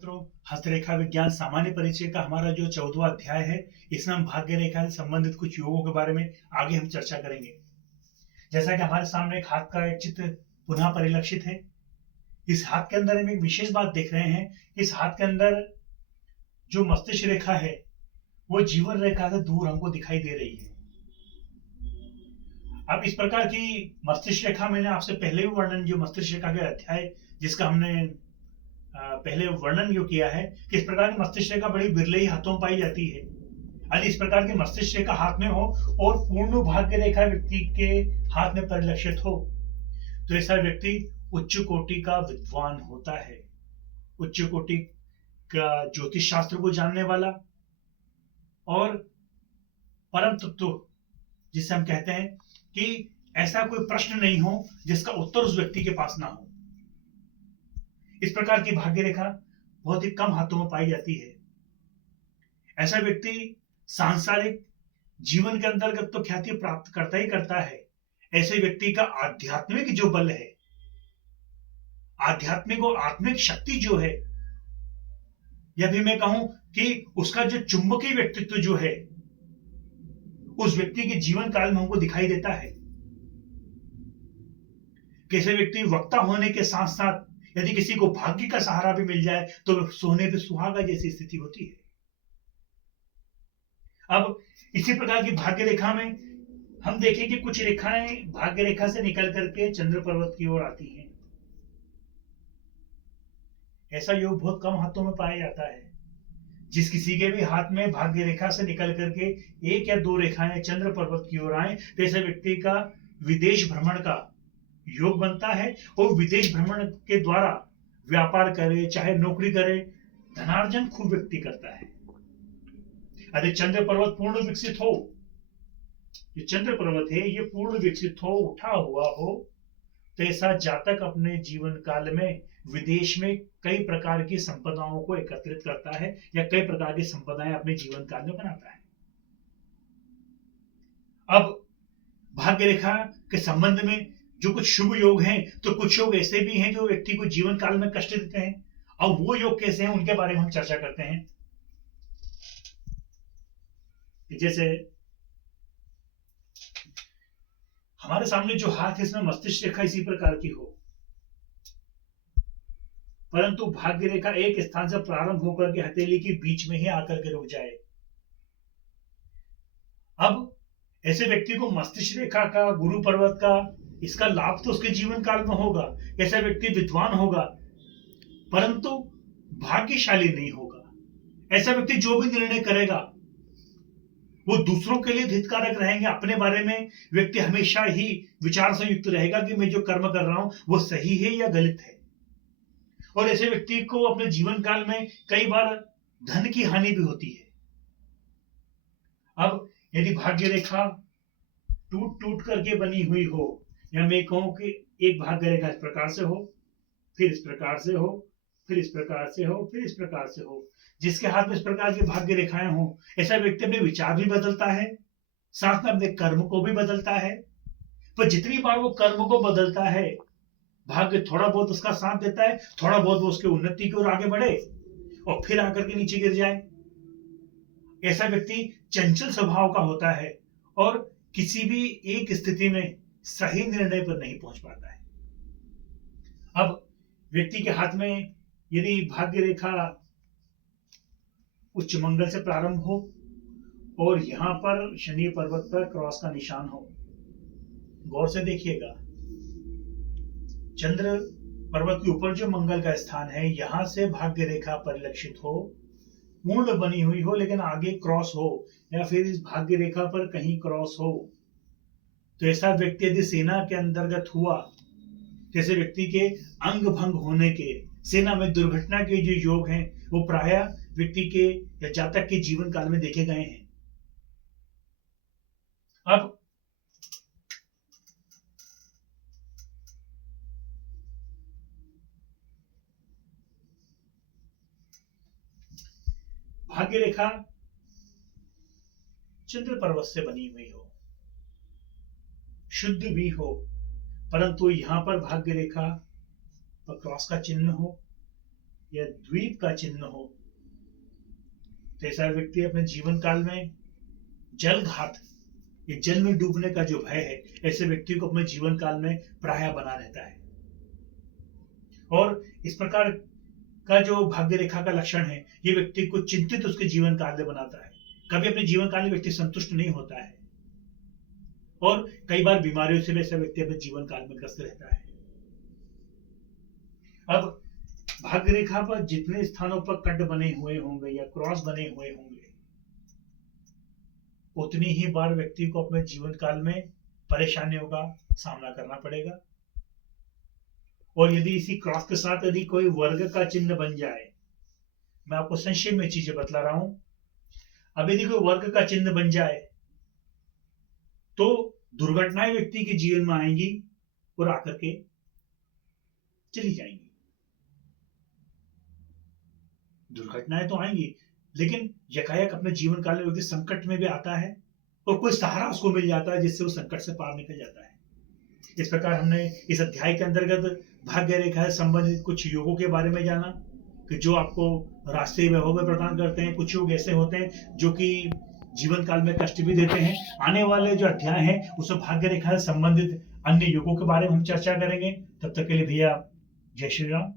मित्रों, हस्तरेखा विज्ञान सामान्य परिचय का हमारा जो 14वां अध्याय है, इसमें हम भाग्य रेखा से संबंधित कुछ योगों के बारे में आगे हम चर्चा करेंगे। जैसा कि हमारे सामने एक हाथ का एक चित्र पुनः परिलक्षित है। इस हाथ के अंदर हम एक विशेष बात देख रहे हैं। इस हाथ के अंदर जो मस्तिष्क रेखा है, वो जीवन रेखा से दूर हमको दिखाई दे रही है। अब इस प्रकार की मस्तिष्क रेखा मैंने आपसे पहले भी वर्णन, जो मस्तिष्क रेखा के अध्याय जिसका हमने पहले वर्णन जो किया है कि इस प्रकार की मस्तिष्क रेखा बड़ी बिरले ही हाथों में पाई जाती है। यदि इस प्रकार की मस्तिष्क रेखा हाथ में हो और पूर्ण भाग्य रेखा व्यक्ति के हाथ में परिलक्षित हो, तो ऐसा व्यक्ति उच्च कोटि का विद्वान होता है, उच्च कोटि का ज्योतिष शास्त्र को जानने वाला और परम तत्व जिसे हम कहते हैं कि ऐसा कोई प्रश्न नहीं हो जिसका उत्तर उस व्यक्ति के पास ना हो। इस प्रकार की भाग्य रेखा बहुत ही कम हाथों में पाई जाती है। ऐसा व्यक्ति सांसारिक जीवन के अंतर्गत तो ख्याति प्राप्त करता ही करता है। ऐसे व्यक्ति का आध्यात्मिक जो बल है, आध्यात्मिक और आत्मिक शक्ति जो है, या भी मैं कहूं कि उसका जो चुंबकीय व्यक्तित्व जो है, उस व्यक्ति के जीवन काल में हमको दिखाई देता है। कैसे व्यक्ति वक्ता होने के साथ साथ यदि किसी को भाग्य का सहारा भी मिल जाए तो सोने पे सुहागा जैसी स्थिति होती है। अब इसी प्रकार की भाग्य रेखा में हम देखें कि कुछ रेखाएं भाग्य रेखा से निकल करके चंद्र पर्वत की ओर आती हैं। ऐसा योग बहुत कम हाथों में पाया जाता है। जिस किसी के भी हाथ में भाग्य रेखा से निकल करके एक या दो रेखाएं चंद्र पर्वत की ओर आए, तो ऐसे व्यक्ति का विदेश भ्रमण का योग बनता है और विदेश भ्रमण के द्वारा व्यापार करे, चाहे नौकरी करे, धनार्जन खूब व्यक्ति करता है। यदि चंद्र पर्वत पूर्ण विकसित हो, जो चंद्र पर्वत है ये पूर्ण विकसित हो, उठा हुआ हो, तो ऐसा जातक अपने जीवन काल में विदेश में कई प्रकार की संपदाओं को एकत्रित करता है या कई प्रकार की संपदाएं अपने जीवन काल में बनाता है। अब भाग्य रेखा के संबंध में जो कुछ शुभ योग हैं, तो कुछ योग ऐसे भी हैं जो व्यक्ति को जीवन काल में कष्ट देते हैं। अब वो योग कैसे हैं, उनके बारे में हम चर्चा करते हैं। जैसे हमारे सामने जो हाथ है, इसमें मस्तिष्क रेखा इसी प्रकार की हो, परंतु भाग्य रेखा एक स्थान से प्रारंभ होकर के हथेली के बीच में ही आकर के रुक जाए। अब ऐसे व्यक्ति को मस्तिष्क रेखा का, गुरु पर्वत का, इसका लाभ तो उसके जीवन काल में होगा। ऐसा व्यक्ति विद्वान होगा, परंतु भाग्यशाली नहीं होगा। ऐसा व्यक्ति जो भी निर्णय करेगा वो दूसरों के लिए हितकारक रहेंगे। अपने बारे में व्यक्ति हमेशा ही विचार से युक्त रहेगा कि मैं जो कर्म कर रहा हूं वो सही है या गलत है। और ऐसे व्यक्ति को अपने जीवन काल में कई बार धन की हानि भी होती है। अब यदि भाग्य रेखा टूट टूट करके बनी हुई हो, या मैं कहूं कि एक भाग्य रेखा इस प्रकार से हो, फिर इस प्रकार से हो, फिर इस प्रकार से हो, फिर इस प्रकार से हो, जिसके हाथ में इस प्रकार की भाग्य रेखाएं हो, ऐसा व्यक्ति अपने विचार भी बदलता है, साथ में अपने कर्म को भी बदलता है। पर जितनी बार वो कर्म को बदलता है, भाग्य थोड़ा बहुत उसका साथ देता है, थोड़ा बहुत वो उसके उन्नति की ओर आगे बढ़े और फिर आकर के नीचे गिर जाए। ऐसा व्यक्ति चंचल स्वभाव का होता है और किसी भी एक स्थिति में सही निर्णय पर नहीं पहुंच पाता है। अब व्यक्ति के हाथ में यदि भाग्य रेखा उच्च मंगल से प्रारंभ हो और यहां पर शनि पर्वत पर क्रॉस का निशान हो, गौर से देखिएगा, चंद्र पर्वत के ऊपर जो मंगल का स्थान है, यहां से भाग्य रेखा परिलक्षित हो, पूर्ण बनी हुई हो, लेकिन आगे क्रॉस हो या फिर इस भाग्य रेखा पर कहीं क्रॉस हो, तो ऐसा व्यक्ति यदि सेना के अंतर्गत हुआ, जैसे व्यक्ति के अंग भंग होने के, सेना में दुर्घटना के जो योग हैं, वो प्रायः व्यक्ति के या जातक के जीवन काल में देखे गए हैं। अब भाग्य रेखा चंद्र पर्वत से बनी हुई हो, शुद्ध भी हो, परंतु यहां पर भाग्य रेखा पर क्रॉस का चिन्ह हो, या द्वीप का चिन्ह हो, तो ऐसा व्यक्ति अपने जीवन काल में जल घात, ये जल में डूबने का जो भय है, ऐसे व्यक्ति को अपने जीवन काल में प्रायः बना रहता है। और इस प्रकार का जो भाग्य रेखा का लक्षण है, ये व्यक्ति को चिंतित उसके जीवन काल में बनाता है। कभी अपने जीवन काल में व्यक्ति संतुष्ट नहीं होता है और कई बार बीमारियों से भी ऐसा व्यक्ति अपने जीवन काल में ग्रस्त रहता है। अब भाग्य रेखा पर जितने स्थानों पर कट बने हुए होंगे या क्रॉस बने हुए होंगे, उतनी ही बार व्यक्ति को अपने जीवन काल में परेशानियों का सामना करना पड़ेगा। और यदि इसी क्रॉस के साथ यदि कोई वर्ग का चिन्ह बन जाए, मैं आपको संक्षेप में चीजें बतला रहा हूं। अब यदि कोई वर्ग का चिन्ह बन जाए तो दुर्घटनाएं व्यक्ति के जीवन में आएंगी और आकर के चली जाएंगी। दुर्घटनाएं तो आएंगी, लेकिन यकायक अपने जीवन काल में व्यक्ति संकट में भी आता है और कोई सहारा उसको मिल जाता है जिससे वो संकट से पार निकल जाता है। इस प्रकार हमने इस अध्याय के अंतर्गत भाग्य रेखा से संबंधित कुछ योगों के बारे में जाना कि जो आपको राष्ट्रीय वैभव में प्रदान करते हैं। कुछ योग ऐसे होते हैं जो कि जीवन काल में कष्ट भी देते हैं। आने वाले जो अध्याय हैं उसमें भाग्य रेखा से संबंधित अन्य योगों के बारे में हम चर्चा करेंगे। तब तक के लिए भैया जय श्री राम।